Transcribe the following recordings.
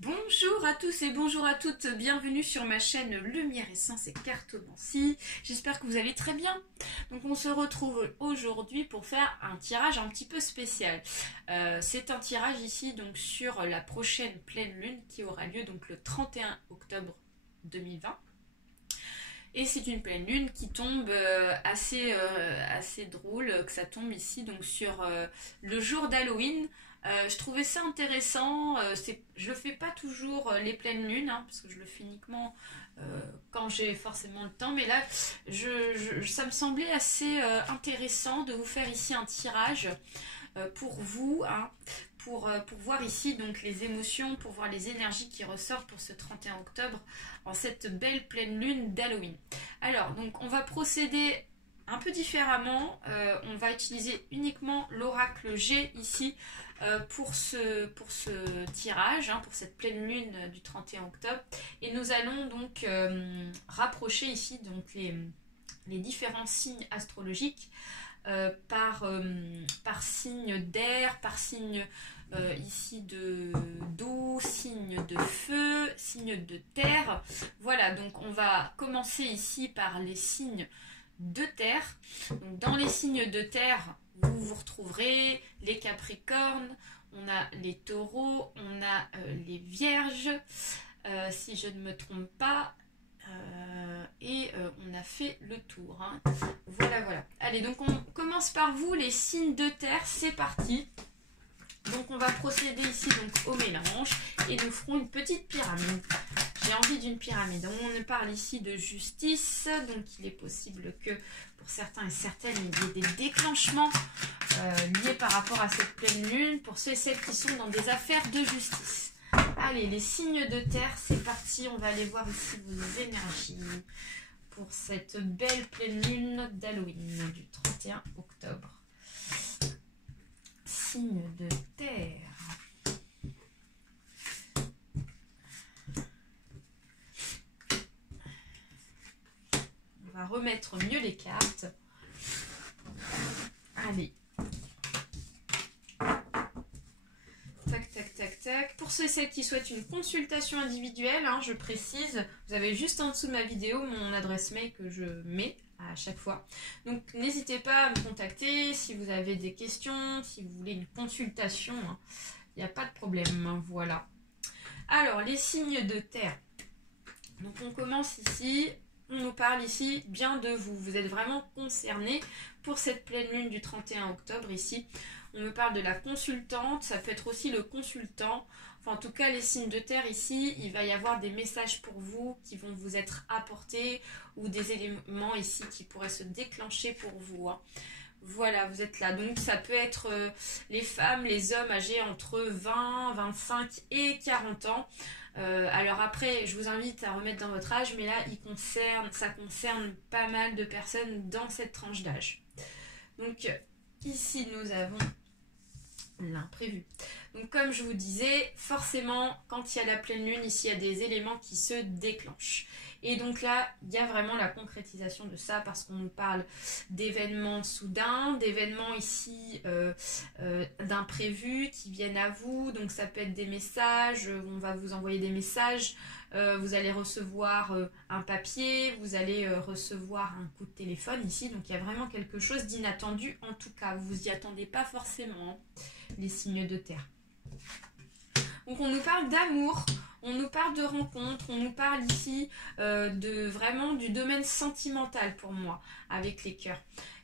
Bonjour à tous et bonjour à toutes, bienvenue sur ma chaîne Lumière, Essence et Cartomancie. J'espère que vous allez très bien. Donc on se retrouve aujourd'hui pour faire un tirage un petit peu spécial. C'est un tirage ici donc sur la prochaine pleine lune qui aura lieu donc le 31 octobre 2020. Et c'est une pleine lune qui tombe assez drôle, que ça tombe ici donc sur le jour d'Halloween. Je trouvais ça intéressant, je le fais pas toujours les pleines lunes, hein, parce que je le fais uniquement quand j'ai forcément le temps, mais là ça me semblait assez intéressant de vous faire ici un tirage pour vous, hein, pour voir ici donc les émotions, pour voir les énergies qui ressortent pour ce 31 octobre en cette belle pleine lune d'Halloween. Alors donc on va procéder un peu différemment, on va utiliser uniquement l'oracle G ici pour ce tirage, hein, pour cette pleine lune du 31 octobre, et nous allons donc rapprocher ici donc les différents signes astrologiques par signe d'air, par signe ici d'eau, signe de feu, signe de terre. Voilà, donc on va commencer ici par les signes de terre. Donc dans les signes de terre, vous retrouverez les Capricornes, on a les Taureaux, on a les Vierges, si je ne me trompe pas, et on a fait le tour, hein. Voilà. Allez, donc on commence par vous, les signes de terre, c'est parti. Donc on va procéder ici donc au mélange et nous ferons une petite pyramide. J'ai envie d'une pyramide. On parle ici de justice, donc il est possible que pour certains et certaines il y ait des déclenchements liés par rapport à cette pleine lune, pour ceux et celles qui sont dans des affaires de justice. Allez, les signes de terre, c'est parti. On va aller voir ici vos énergies pour cette belle pleine lune d'Halloween du 31 octobre. Signe de terre. On va remettre mieux les cartes. Allez. Tac. Pour ceux et celles qui souhaitent une consultation individuelle, hein, je précise, vous avez juste en dessous de ma vidéo mon adresse mail que je mets à chaque fois. Donc n'hésitez pas à me contacter si vous avez des questions, si vous voulez une consultation, hein, il n'y a pas de problème, hein, voilà. Alors les signes de terre. Donc on commence ici, on nous parle ici bien de vous. Vous êtes vraiment concernés pour cette pleine lune du 31 octobre ici. On me parle de la consultante, ça peut être aussi le consultant. Enfin, en tout cas, les signes de terre ici, il va y avoir des messages pour vous qui vont vous être apportés ou des éléments ici qui pourraient se déclencher pour vous, hein. Voilà, vous êtes là. Donc, ça peut être les femmes, les hommes âgés entre 20, 25 et 40 ans. Alors après, je vous invite à remettre dans votre âge, mais là, ça concerne pas mal de personnes dans cette tranche d'âge. Donc, ici, nous avons l'imprévu. Donc comme je vous disais, forcément quand il y a la pleine lune, ici il y a des éléments qui se déclenchent. Et donc là, il y a vraiment la concrétisation de ça parce qu'on nous parle d'événements soudains, d'événements ici d'imprévus qui viennent à vous. Donc ça peut être des messages, on va vous envoyer des messages, vous allez recevoir un papier, vous allez recevoir un coup de téléphone ici. Donc il y a vraiment quelque chose d'inattendu en tout cas, vous vous y attendez pas forcément, hein, les signes de terre. Donc on nous parle d'amour, on nous parle de rencontres, on nous parle ici vraiment du domaine sentimental pour moi, avec les cœurs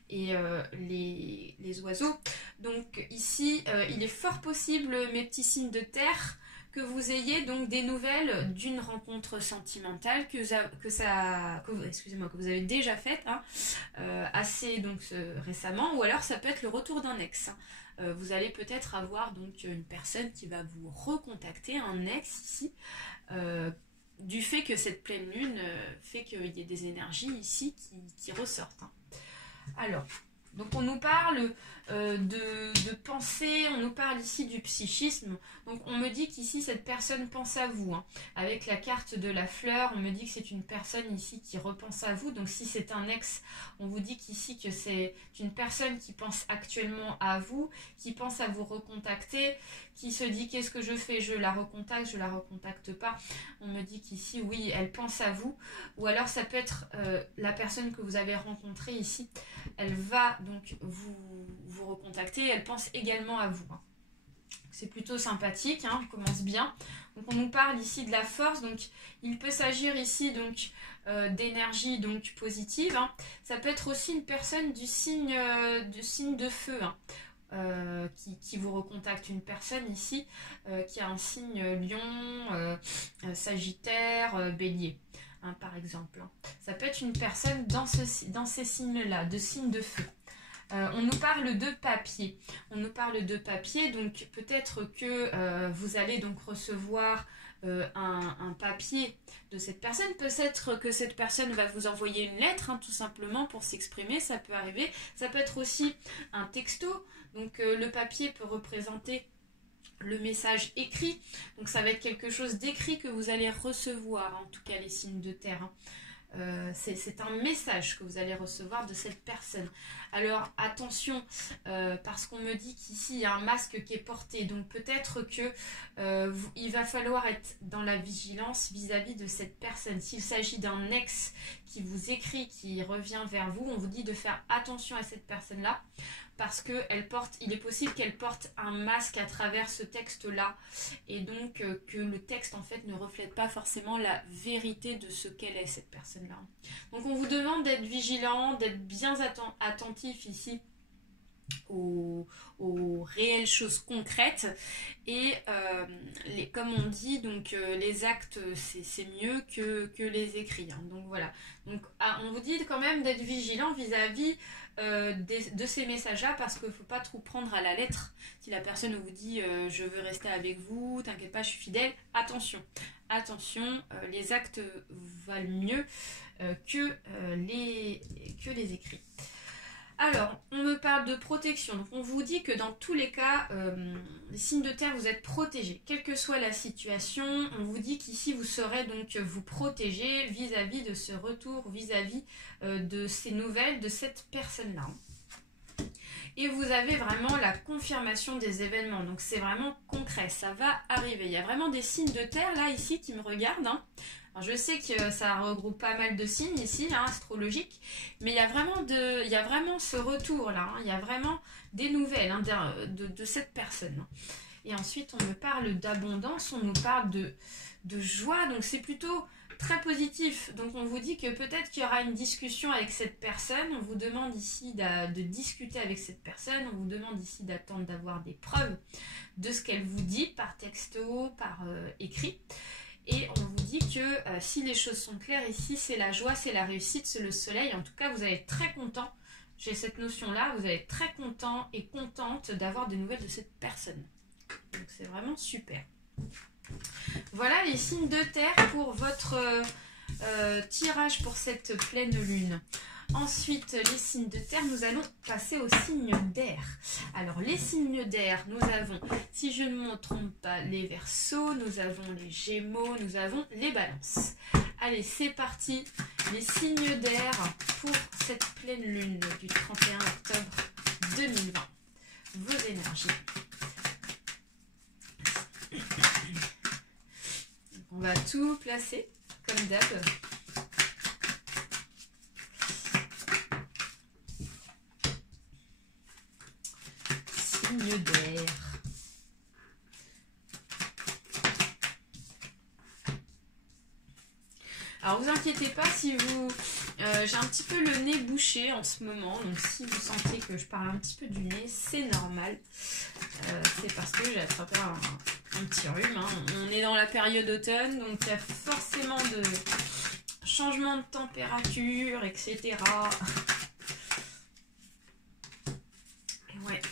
et les oiseaux. Donc ici, il est fort possible, mes petits signes de terre, que vous ayez donc des nouvelles d'une rencontre sentimentale que vous avez déjà faite, hein, assez donc récemment, ou alors ça peut être le retour d'un ex, hein. Vous allez peut-être avoir donc une personne qui va vous recontacter, un ex ici, du fait que cette pleine lune fait qu'il y ait des énergies ici qui ressortent, hein. Alors, donc on nous parle de pensée, on nous parle ici du psychisme. Donc on me dit qu'ici cette personne pense à vous, hein. Avec la carte de la fleur, on me dit que c'est une personne ici qui repense à vous. Donc si c'est un ex, on vous dit qu'ici que c'est une personne qui pense actuellement à vous, qui pense à vous recontacter, qui se dit qu'est-ce que je fais, je la recontacte, je la recontacte pas. On me dit qu'ici, oui, elle pense à vous. Ou alors ça peut être la personne que vous avez rencontrée ici. Elle va donc vous recontacter, elle pense également à vous. Hein. C'est plutôt sympathique, hein, on commence bien. Donc on nous parle ici de la force, donc il peut s'agir ici donc d'énergie donc positive. Hein. Ça peut être aussi une personne du signe de feu, hein, qui vous recontacte, une personne ici qui a un signe lion, sagittaire, bélier. Hein, par exemple. Hein. Ça peut être une personne dans ces signes-là, de signes de feu. On nous parle de papier. On nous parle de papier, donc peut-être que vous allez donc recevoir un papier de cette personne. Peut-être que cette personne va vous envoyer une lettre, hein, tout simplement, pour s'exprimer. Ça peut arriver. Ça peut être aussi un texto. Donc le papier peut représenter le message écrit. Donc ça va être quelque chose d'écrit que vous allez recevoir, en tout cas les signes de terre. Hein. C'est un message que vous allez recevoir de cette personne. Alors attention, parce qu'on me dit qu'ici il y a un masque qui est porté, donc peut-être que il va falloir être dans la vigilance vis-à-vis de cette personne. S'il s'agit d'un ex qui vous écrit, qui revient vers vous, on vous dit de faire attention à cette personne-là, parce que il est possible qu'elle porte un masque à travers ce texte-là, et donc que le texte en fait ne reflète pas forcément la vérité de ce qu'elle est, cette personne-là. Donc on vous demande d'être vigilant, d'être bien attentif ici aux réelles choses concrètes, et comme on dit, donc les actes c'est mieux que les écrits. Hein. Donc voilà, donc on vous dit quand même d'être vigilant vis-à-vis de ces messages-là, parce qu'il ne faut pas trop prendre à la lettre. Si la personne vous dit je veux rester avec vous, t'inquiète pas, je suis fidèle, attention, les actes valent mieux que les écrits. Alors, on me parle de protection. Donc, on vous dit que dans tous les cas, les signes de terre, vous êtes protégés. Quelle que soit la situation, on vous dit qu'ici, vous serez donc vous protégés vis-à-vis de ce retour, vis-à-vis de ces nouvelles, de cette personne-là. Et vous avez vraiment la confirmation des événements. Donc, c'est vraiment concret. Ça va arriver. Il y a vraiment des signes de terre, là, ici, qui me regardent. Hein. Alors, je sais que ça regroupe pas mal de signes ici, hein, astrologiques, mais il y a vraiment ce retour-là, hein, il y a vraiment des nouvelles, hein, de cette personne. Et ensuite, on me parle d'abondance, on nous parle de joie, donc c'est plutôt très positif. Donc on vous dit que peut-être qu'il y aura une discussion avec cette personne, on vous demande ici de discuter avec cette personne, on vous demande ici d'attendre d'avoir des preuves de ce qu'elle vous dit par texto, par écrit. Et on vous dit que si les choses sont claires ici, c'est la joie, c'est la réussite, c'est le soleil. En tout cas, vous allez être très content. J'ai cette notion-là, vous allez être très content et contente d'avoir des nouvelles de cette personne. Donc c'est vraiment super. Voilà les signes de terre pour votre tirage pour cette pleine lune. Ensuite, les signes de terre, nous allons passer aux signes d'air. Alors, les signes d'air, nous avons, si je ne me trompe pas, les Verseaux, nous avons les Gémeaux, nous avons les Balances. Allez, c'est parti, les signes d'air pour cette pleine lune du 31 octobre 2020. Vos énergies. On va tout placer, comme d'hab. Signe d'air. Alors, vous inquiétez pas si vous... j'ai un petit peu le nez bouché en ce moment, donc si vous sentez que je parle un petit peu du nez, c'est normal. C'est parce que j'ai attrapé un petit rhume. Hein. On est dans la période automne, donc il y a forcément de changements de température, etc. Et ouais.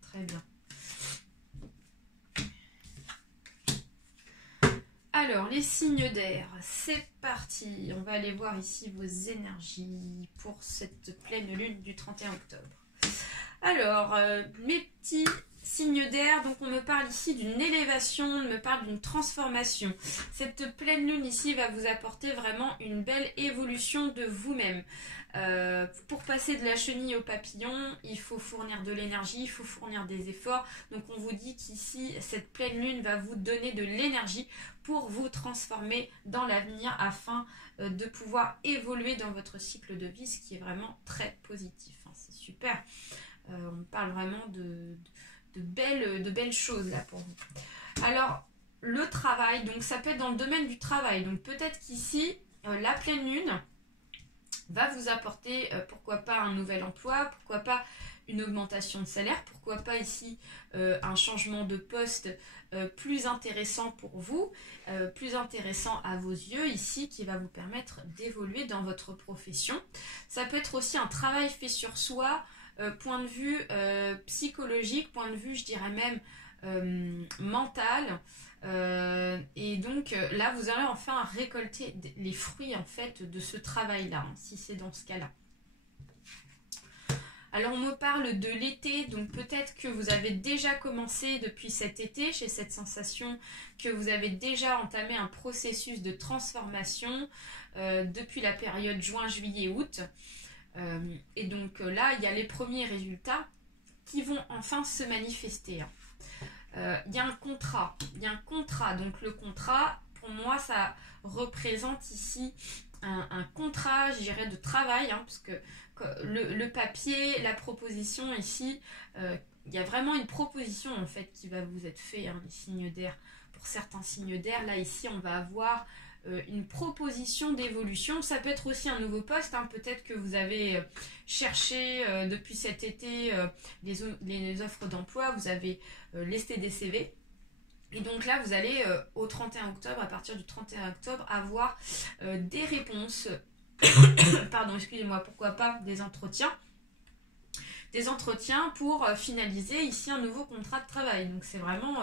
Très bien. Alors, les signes d'air, c'est parti. On va aller voir ici vos énergies pour cette pleine lune du 31 octobre. Alors, mes petits Signe d'air, donc on me parle ici d'une élévation, on me parle d'une transformation. Cette pleine lune ici va vous apporter vraiment une belle évolution de vous-même. Pour passer de la chenille au papillon, il faut fournir de l'énergie, il faut fournir des efforts. Donc on vous dit qu'ici, cette pleine lune va vous donner de l'énergie pour vous transformer dans l'avenir afin de pouvoir évoluer dans votre cycle de vie, ce qui est vraiment très positif. Hein, c'est super. On parle vraiment de belles choses là pour vous. Alors, le travail, donc ça peut être dans le domaine du travail. Donc peut-être qu'ici, la pleine lune va vous apporter, pourquoi pas un nouvel emploi, pourquoi pas une augmentation de salaire, pourquoi pas ici un changement de poste plus intéressant pour vous, plus intéressant à vos yeux ici, qui va vous permettre d'évoluer dans votre profession. Ça peut être aussi un travail fait sur soi, point de vue psychologique, point de vue je dirais même mental, et donc là vous allez enfin récolter les fruits en fait de ce travail là, hein, si c'est dans ce cas là. Alors on me parle de l'été, donc peut-être que vous avez déjà commencé depuis cet été, j'ai cette sensation que vous avez déjà entamé un processus de transformation depuis la période juin, juillet, août. Et donc là, il y a les premiers résultats qui vont enfin se manifester. Il y a un contrat, donc le contrat, pour moi, ça représente ici un contrat, je dirais, de travail, hein, parce que le papier, la proposition ici, il y a vraiment une proposition en fait qui va vous être faite, hein, les signes d'air. Pour certains signes d'air, là ici, on va avoir une proposition d'évolution. Ça peut être aussi un nouveau poste, hein. Peut-être que vous avez cherché depuis cet été les offres d'emploi, vous avez lesté des CV. Et donc là, vous allez au 31 octobre, à partir du 31 octobre, avoir des réponses, pardon, excusez-moi, pourquoi pas des entretiens pour finaliser ici un nouveau contrat de travail. Donc c'est vraiment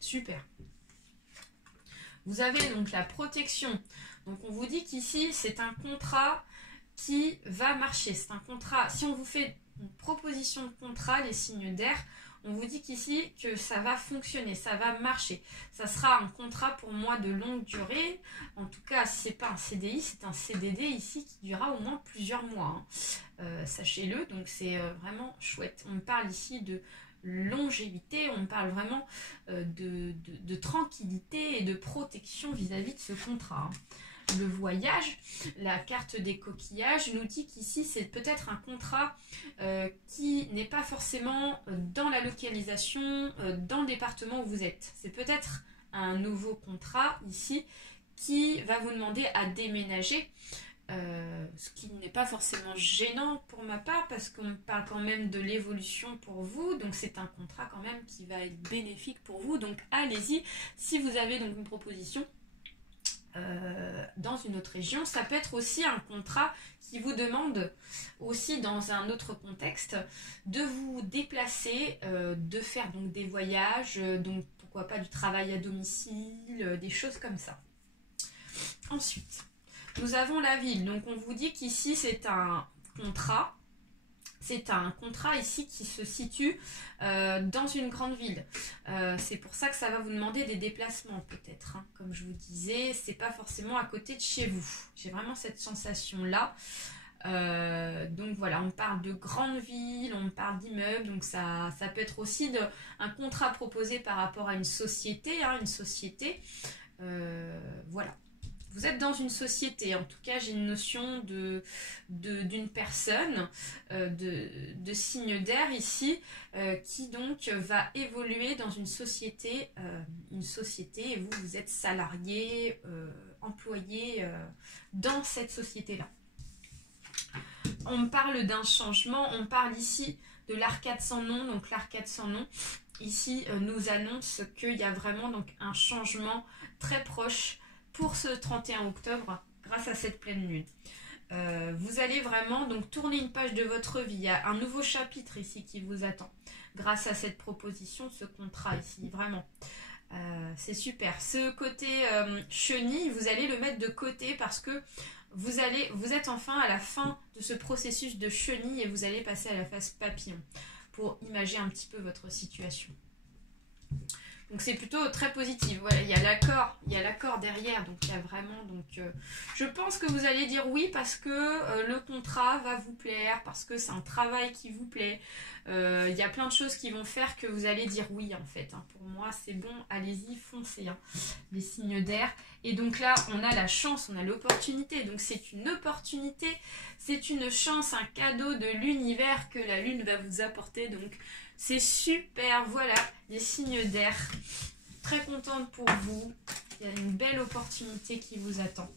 super. Vous avez donc la protection. Donc on vous dit qu'ici, c'est un contrat qui va marcher. C'est un contrat, si on vous fait une proposition de contrat, les signes d'air, on vous dit qu'ici que ça va fonctionner, ça va marcher. Ça sera un contrat pour moi de longue durée. En tout cas, si ce n'est pas un CDI, c'est un CDD ici qui durera au moins plusieurs mois. Hein. Sachez-le, donc c'est vraiment chouette. On parle ici de longévité, on parle vraiment de tranquillité et de protection vis-à-vis de ce contrat. Hein. Le voyage, la carte des coquillages nous dit qu'ici c'est peut-être un contrat qui n'est pas forcément dans la localisation, dans le département où vous êtes. C'est peut-être un nouveau contrat ici qui va vous demander à déménager, ce qui n'est pas forcément gênant pour ma part parce qu'on parle quand même de l'évolution pour vous, donc c'est un contrat quand même qui va être bénéfique pour vous, donc allez-y si vous avez donc une proposition dans une autre région. Ça peut être aussi un contrat qui vous demande aussi dans un autre contexte de vous déplacer, de faire donc des voyages, donc pourquoi pas du travail à domicile, des choses comme ça. Ensuite, nous avons la ville. Donc on vous dit qu'ici c'est un contrat. C'est un contrat ici qui se situe dans une grande ville. C'est pour ça que ça va vous demander des déplacements peut-être. Hein. Comme je vous disais, c'est pas forcément à côté de chez vous. J'ai vraiment cette sensation-là. Donc voilà, on parle de grande ville, on parle d'immeubles. Donc ça peut être aussi un contrat proposé par rapport à une société. Hein, une société. Voilà. Vous êtes dans une société, en tout cas j'ai une notion d'une personne, de signe d'air ici, qui donc va évoluer dans une société et vous êtes salarié, employé dans cette société-là. On me parle d'un changement, on parle ici de l'arcade sans nom, donc l'arcade sans nom, ici nous annonce qu'il y a vraiment donc un changement très proche pour ce 31 octobre, grâce à cette pleine lune. Vous allez vraiment donc tourner une page de votre vie. Il y a un nouveau chapitre ici qui vous attend. Grâce à cette proposition, ce contrat ici, vraiment. C'est super. Ce côté chenille, vous allez le mettre de côté parce que vous êtes enfin à la fin de ce processus de chenille et vous allez passer à la phase papillon. pour imager un petit peu votre situation. Donc c'est plutôt très positif. Voilà, il y a l'accord derrière, donc il y a vraiment, je pense que vous allez dire oui parce que le contrat va vous plaire, parce que c'est un travail qui vous plaît. Il y a plein de choses qui vont faire que vous allez dire oui en fait. Hein. Pour moi c'est bon, allez-y, foncez, hein, les signes d'air. Et donc là on a la chance, on a l'opportunité. Donc c'est une opportunité, c'est une chance, un cadeau de l'univers que la lune va vous apporter. Donc c'est super, voilà, les signes d'air. Très contente pour vous. Il y a une belle opportunité qui vous attend.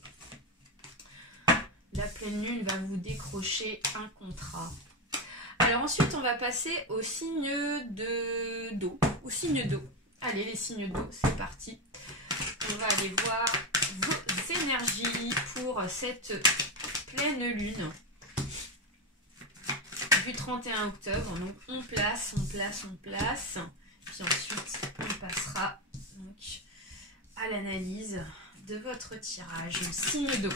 La pleine lune va vous décrocher un contrat. Alors ensuite, on va passer au signe d'eau. Au signe d'eau. Allez, les signes d'eau, c'est parti. On va aller voir vos énergies pour cette pleine lune du 31 octobre. Donc on place. Puis ensuite on passera donc à l'analyse de votre tirage. Signe d'eau.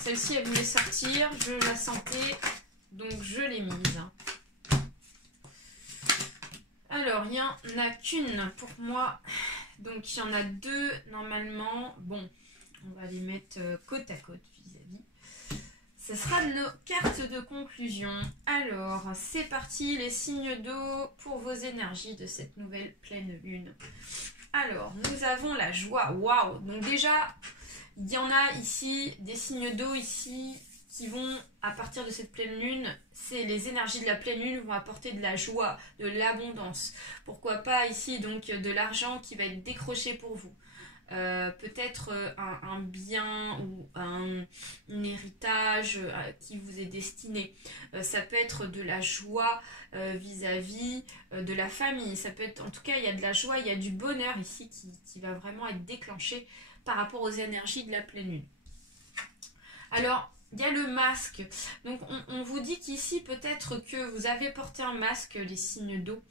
Celle-ci elle voulait sortir, je la sentais, donc je l'ai mise. Alors, il n'y en a qu'une pour moi. Donc, il y en a deux normalement. Bon, on va les mettre côte à côte vis-à-vis. Ce sera nos cartes de conclusion. Alors, c'est parti, les signes d'eau pour vos énergies de cette nouvelle pleine lune. Alors, nous avons la joie. Waouh! Donc déjà, il y en a ici, des signes d'eau ici, qui vont, à partir de cette pleine lune, c'est les énergies de la pleine lune vont apporter de la joie, de l'abondance. Pourquoi pas ici, donc, de l'argent qui va être décroché pour vous. Peut-être un bien ou un héritage qui vous est destiné. Ça peut être de la joie vis-à-vis de la famille. Ça peut être, en tout cas, il y a de la joie, il y a du bonheur ici qui va vraiment être déclenché par rapport aux énergies de la pleine lune. Alors, il y a le masque. Donc, on vous dit qu'ici, peut-être que vous avez porté un masque, les signes d'eau,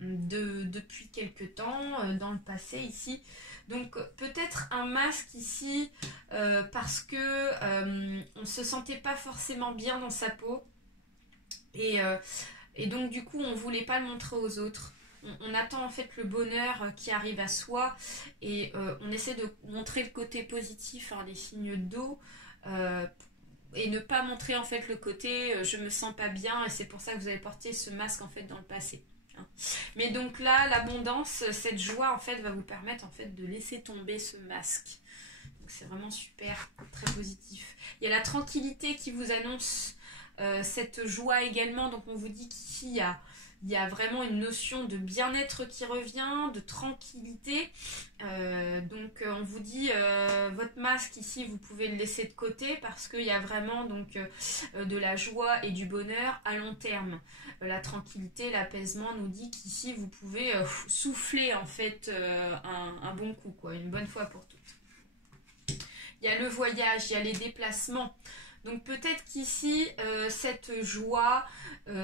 depuis quelque temps, dans le passé ici. Donc, peut-être un masque ici, parce que on ne se sentait pas forcément bien dans sa peau. Et donc, du coup, on ne voulait pas le montrer aux autres. On attend en fait le bonheur qui arrive à soi. Et on essaie de montrer le côté positif, hein, les signes d'eau. Et ne pas montrer en fait le côté je me sens pas bien et c'est pour ça que vous avez porté ce masque en fait dans le passé, hein. Mais donc là l'abondance, cette joie en fait va vous permettre en fait de laisser tomber ce masque. Donc c'est vraiment super, très positif. Il y a la tranquillité qui vous annonce cette joie également. Donc on vous dit qu'ici il y a vraiment une notion de bien-être qui revient, de tranquillité. Donc on vous dit votre masque ici vous pouvez le laisser de côté parce qu'il y a vraiment donc de la joie et du bonheur à long terme. La tranquillité, l'apaisement nous dit qu'ici vous pouvez souffler en fait un bon coup, quoi, une bonne fois pour toutes. Il y a le voyage, il y a les déplacements. Donc peut-être qu'ici, cette joie,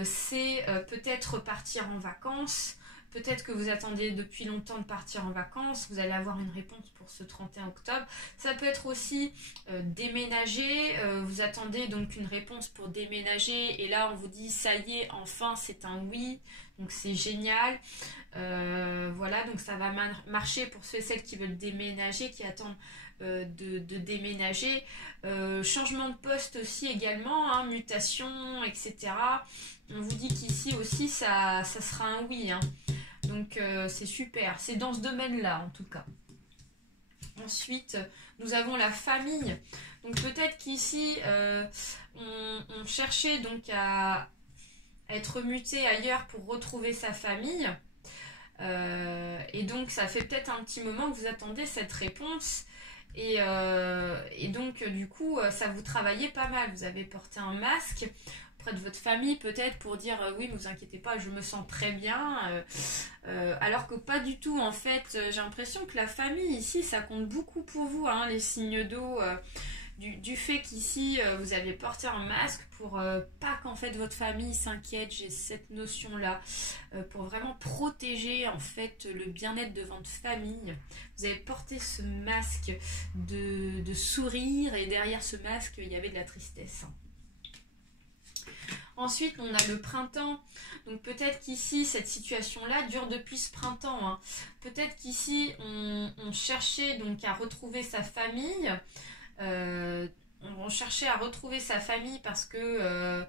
c'est peut-être partir en vacances. Peut-être que vous attendez depuis longtemps de partir en vacances. Vous allez avoir une réponse pour ce 31 octobre. Ça peut être aussi déménager. Vous attendez donc une réponse pour déménager. Et là, on vous dit, ça y est, enfin, c'est un oui. Donc c'est génial. Voilà, donc ça va marcher pour ceux et celles qui veulent déménager, qui attendent de déménager. Changement de poste aussi également, hein, mutation, etc. On vous dit qu'ici aussi ça sera un oui, hein. Donc c'est super, c'est dans ce domaine-là en tout cas. Ensuite, nous avons la famille. Donc peut-être qu'ici on cherchait donc à être muté ailleurs pour retrouver sa famille. Et donc ça fait peut-être un petit moment que vous attendez cette réponse. Et donc du coup ça vous travaillait pas mal. Vous avez porté un masque auprès de votre famille peut-être pour dire oui mais vous inquiétez pas, je me sens très bien, alors que pas du tout en fait. J'ai l'impression que la famille ici ça compte beaucoup pour vous, hein, les signes d'eau. du fait qu'ici vous avez porté un masque pour pas qu'en fait votre famille s'inquiète, j'ai cette notion là, pour vraiment protéger en fait le bien-être de votre famille. Vous avez porté ce masque de sourire et derrière ce masque il y avait de la tristesse. Ensuite, on a le printemps. Donc peut-être qu'ici, cette situation-là dure depuis ce printemps. Hein. Peut-être qu'ici, on cherchait donc à retrouver sa famille. On cherchait à retrouver sa famille parce que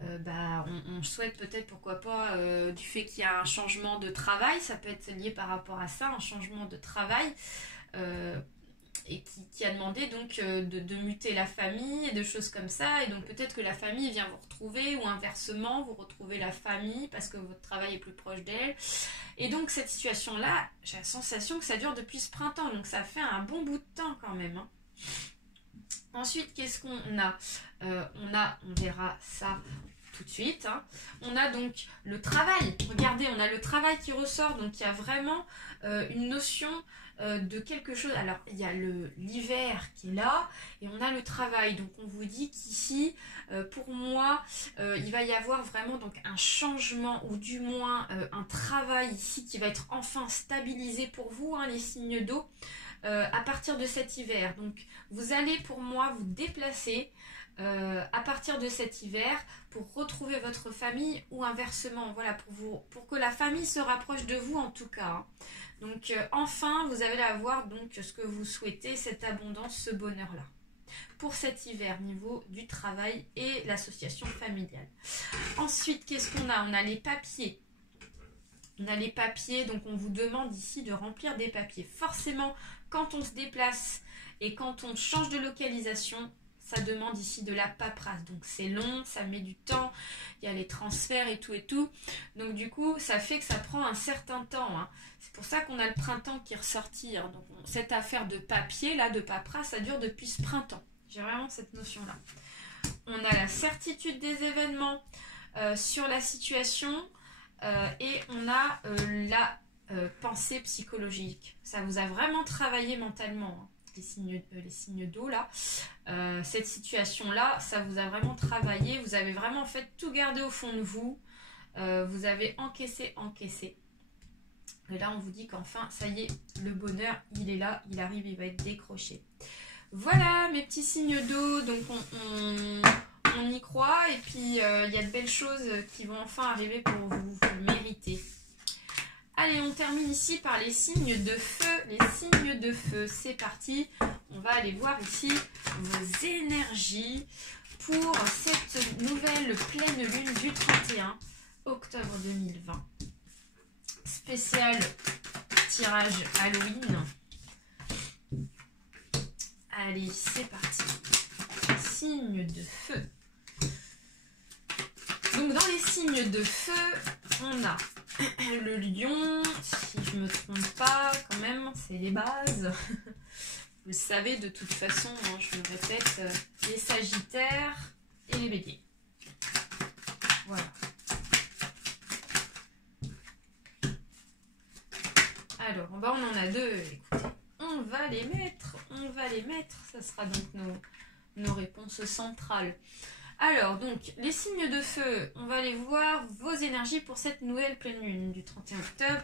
on souhaite peut-être, pourquoi pas, du fait qu'il y a un changement de travail. Ça peut être lié par rapport à ça, un changement de travail. Et qui a demandé donc de muter la famille et de choses comme ça, et donc peut-être que la famille vient vous retrouver, ou inversement vous retrouvez la famille parce que votre travail est plus proche d'elle, et donc cette situation là j'ai la sensation que ça dure depuis ce printemps, donc ça fait un bon bout de temps quand même, hein. Ensuite, qu'est-ce qu'on a, on verra ça tout de suite, hein. On a donc le travail, regardez, on a le travail qui ressort, donc il y a vraiment une notion de quelque chose. Alors il y a l'hiver qui est là et on a le travail, donc on vous dit qu'ici pour moi il va y avoir vraiment donc un changement, ou du moins un travail ici qui va être enfin stabilisé pour vous, hein, les signes d'eau, à partir de cet hiver. Donc vous allez pour moi vous déplacer à partir de cet hiver pour retrouver votre famille, ou inversement, voilà, pour que la famille se rapproche de vous en tout cas, hein. Donc enfin vous allez avoir donc ce que vous souhaitez, cette abondance, ce bonheur là pour cet hiver, niveau du travail et l'association familiale. Ensuite, qu'est-ce qu'on a? On a les papiers. On a les papiers, donc on vous demande ici de remplir des papiers. Forcément, quand on se déplace et quand on change de localisation, ça demande ici de la paperasse. Donc c'est long, ça met du temps, il y a les transferts et tout et tout. Donc du coup, ça fait que ça prend un certain temps, hein. C'est pour ça qu'on a le printemps qui est ressorti, hein. Donc cette affaire de papier, là, de paperasse, ça dure depuis ce printemps. J'ai vraiment cette notion-là. On a la certitude des événements sur la situation et on a la pensée psychologique. Ça vous a vraiment travaillé mentalement, hein. Les signes d'eau là, cette situation là, ça vous a vraiment travaillé, vous avez vraiment en fait tout gardé au fond de vous, vous avez encaissé, et là on vous dit qu'enfin ça y est, le bonheur il est là, il arrive, il va être décroché. Voilà mes petits signes d'eau, donc on y croit, et puis il y a de belles choses qui vont enfin arriver pour vous, vous le méritez. Allez, on termine ici par les signes de feu. Les signes de feu, c'est parti. On va aller voir ici vos énergies pour cette nouvelle pleine lune du 31 octobre 2020. Spécial tirage Halloween. Allez, c'est parti. Signes de feu. Donc dans les signes de feu, on a le lion, si je me trompe pas, quand même, c'est les bases. Vous le savez de toute façon, hein, je le répète, les sagittaires et les béliers. Voilà. Alors, on en a deux, écoutez, on va les mettre, ça sera donc nos réponses centrales. Alors, donc, les signes de feu, on va aller voir vos énergies pour cette nouvelle pleine lune du 31 octobre.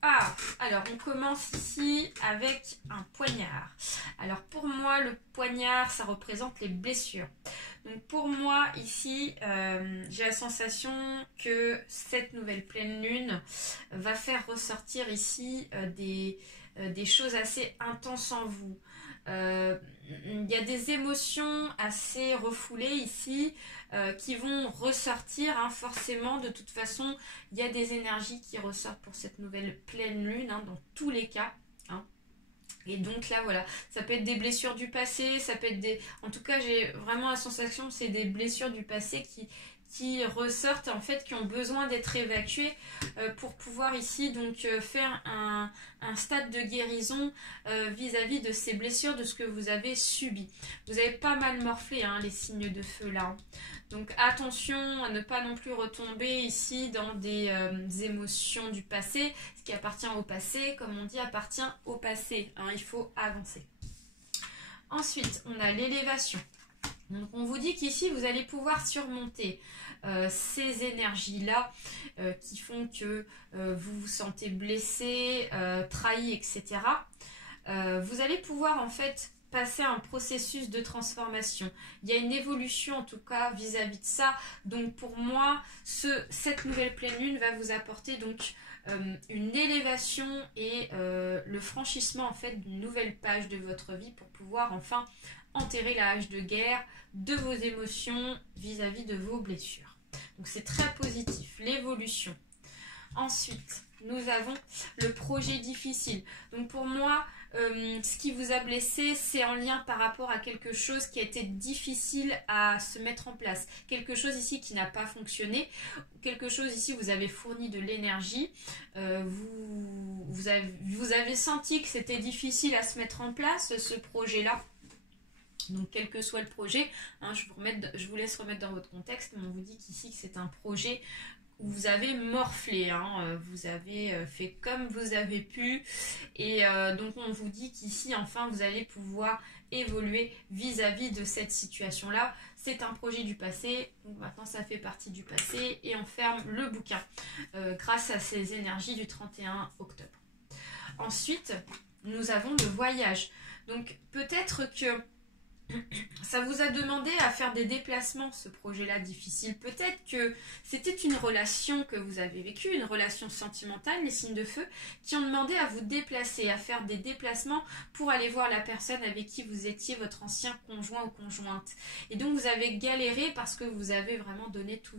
Ah, alors on commence ici avec un poignard. Alors pour moi, le poignard, ça représente les blessures. Donc pour moi, ici, j'ai la sensation que cette nouvelle pleine lune va faire ressortir ici des choses assez intenses en vous. Il y a des émotions assez refoulées ici qui vont ressortir, hein, forcément. De toute façon, il y a des énergies qui ressortent pour cette nouvelle pleine lune, hein, dans tous les cas, hein. Et donc là, voilà, ça peut être des blessures du passé, ça peut être des... En tout cas, j'ai vraiment la sensation que c'est des blessures du passé qui ressortent, en fait, qui ont besoin d'être évacuées pour pouvoir ici donc faire un stade de guérison vis-à-vis de ces blessures, de ce que vous avez subi. Vous avez pas mal morflé, hein, les signes de feu là. Donc attention à ne pas non plus retomber ici dans des émotions du passé. Ce qui appartient au passé, comme on dit, appartient au passé, hein, il faut avancer. Ensuite, on a l'élévation. Donc on vous dit qu'ici, vous allez pouvoir surmonter ces énergies-là qui font que vous vous sentez blessé, trahi, etc. Vous allez pouvoir en fait passer un processus de transformation. Il y a une évolution en tout cas vis-à-vis de ça. Donc pour moi, cette nouvelle pleine lune va vous apporter donc une élévation et le franchissement en fait d'une nouvelle page de votre vie pour pouvoir enfin enterrer la hache de guerre de vos émotions vis-à-vis de vos blessures. Donc c'est très positif, l'évolution. Ensuite, nous avons le projet difficile. Donc pour moi, ce qui vous a blessé, c'est en lien par rapport à quelque chose qui a été difficile à se mettre en place. Quelque chose ici qui n'a pas fonctionné. Quelque chose ici, vous avez fourni de l'énergie. Vous avez senti que c'était difficile à se mettre en place, ce projet-là. Donc quel que soit le projet, hein, je vous laisse remettre dans votre contexte, mais on vous dit qu'ici que c'est un projet où vous avez morflé, hein, vous avez fait comme vous avez pu, et donc on vous dit qu'ici enfin vous allez pouvoir évoluer vis-à-vis de cette situation-là. C'est un projet du passé, donc maintenant ça fait partie du passé, et on ferme le bouquin grâce à ces énergies du 31 octobre. Ensuite, nous avons le voyage. Donc peut-être que ça vous a demandé à faire des déplacements, ce projet-là difficile. Peut-être que c'était une relation que vous avez vécue, une relation sentimentale, les signes de feu, qui ont demandé à vous déplacer, à faire des déplacements pour aller voir la personne avec qui vous étiez, votre ancien conjoint ou conjointe. Et donc vous avez galéré parce que vous avez vraiment donné tout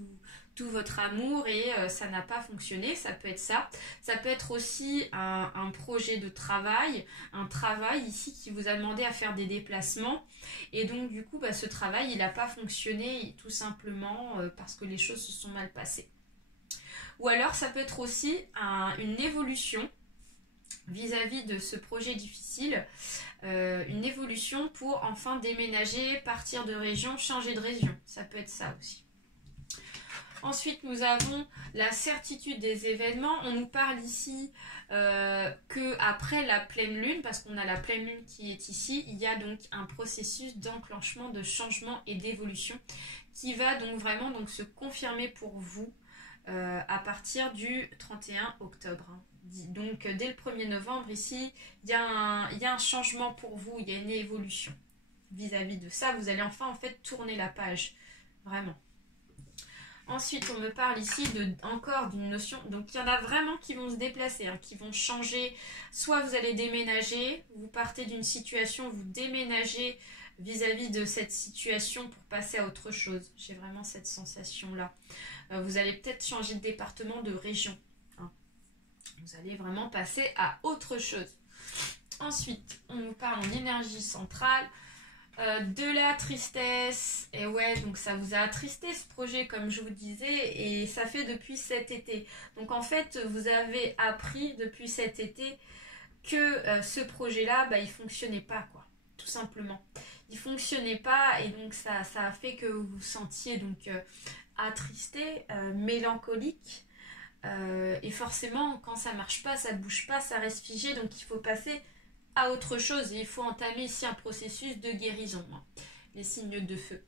votre amour et ça n'a pas fonctionné. Ça peut être ça. Ça peut être aussi un projet de travail, un travail ici qui vous a demandé à faire des déplacements. Et donc du coup, ce travail, il n'a pas fonctionné tout simplement parce que les choses se sont mal passées. Ou alors, ça peut être aussi une évolution vis-à-vis de ce projet difficile, une évolution pour enfin déménager, partir de région, changer de région. Ça peut être ça aussi. Ensuite, nous avons la certitude des événements. On nous parle ici qu'après la pleine lune, parce qu'on a la pleine lune qui est ici, il y a donc un processus d'enclenchement, de changement et d'évolution qui va donc vraiment se confirmer pour vous à partir du 31 octobre. Donc dès le 1er novembre ici, il y a un changement pour vous, il y a une évolution vis-à-vis de ça. Vous allez enfin en fait tourner la page, vraiment. Ensuite, on me parle ici encore d'une notion, donc il y en a vraiment qui vont se déplacer, hein, qui vont changer. Soit vous allez déménager, vous partez d'une situation, vous déménagez vis-à-vis de cette situation pour passer à autre chose. J'ai vraiment cette sensation-là. Vous allez peut-être changer de département, de région. Hein. Vous allez vraiment passer à autre chose. Ensuite, on nous parle en énergie centrale. De la tristesse, et ouais, donc ça vous a attristé ce projet comme je vous disais, et ça fait depuis cet été. Donc en fait, vous avez appris depuis cet été que ce projet-là, il fonctionnait pas, quoi, tout simplement. Il fonctionnait pas, et donc ça a fait que vous vous sentiez donc attristé, mélancolique, et forcément, quand ça marche pas, ça bouge pas, ça reste figé, donc il faut passer à autre chose. Il faut entamer ici un processus de guérison. Les signes de feu.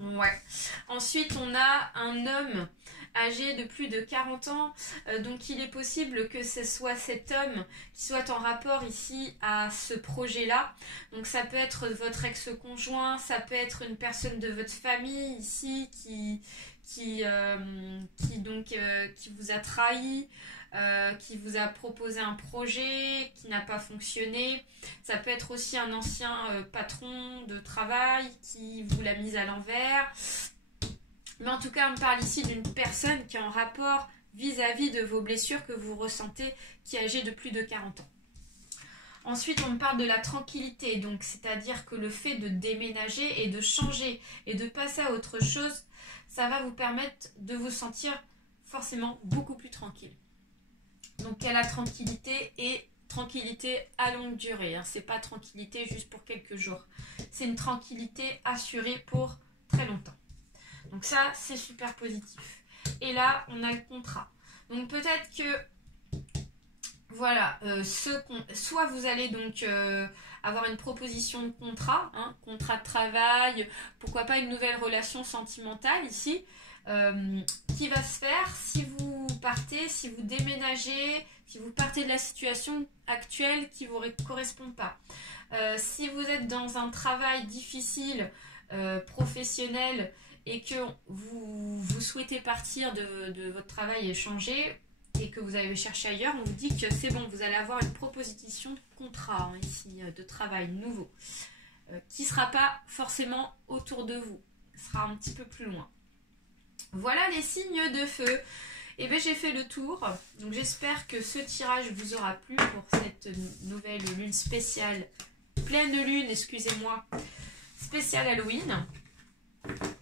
Ouais. Ensuite, on a un homme âgé de plus de 40 ans. Donc, il est possible que ce soit cet homme qui soit en rapport ici à ce projet-là. Donc, ça peut être votre ex-conjoint, ça peut être une personne de votre famille ici qui vous a trahi. Qui vous a proposé un projet qui n'a pas fonctionné. Ça peut être aussi un ancien patron de travail qui vous l'a mise à l'envers. Mais en tout cas, on me parle ici d'une personne qui est en rapport vis-à-vis de vos blessures que vous ressentez, qui est âgée de plus de 40 ans. Ensuite, on me parle de la tranquillité, donc c'est-à-dire que le fait de déménager et de changer et de passer à autre chose, ça va vous permettre de vous sentir forcément beaucoup plus tranquille. Donc il y a la tranquillité et tranquillité à longue durée. Hein. C'est pas tranquillité juste pour quelques jours. C'est une tranquillité assurée pour très longtemps. Donc ça, c'est super positif. Et là, on a le contrat. Donc peut-être que Voilà, soit vous allez donc avoir une proposition de contrat, hein, contrat de travail, pourquoi pas une nouvelle relation sentimentale ici, qui va se faire si vous partez, si vous déménagez, si vous partez de la situation actuelle qui ne vous correspond pas. Si vous êtes dans un travail difficile, professionnel, et que vous souhaitez partir de votre travail et changer, et que vous allez chercher ailleurs, on vous dit que c'est bon, vous allez avoir une proposition de contrat hein, ici, de travail nouveau, qui ne sera pas forcément autour de vous, sera un petit peu plus loin. Voilà les signes de feu. Et bien j'ai fait le tour, donc j'espère que ce tirage vous aura plu pour cette nouvelle lune spéciale, pleine lune, excusez-moi, spéciale Halloween.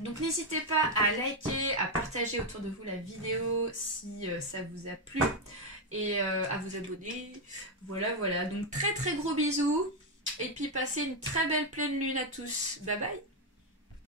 Donc n'hésitez pas à liker, à partager autour de vous la vidéo si ça vous a plu et à vous abonner. Voilà, donc très très gros bisous et puis passez une très belle pleine lune à tous. Bye bye.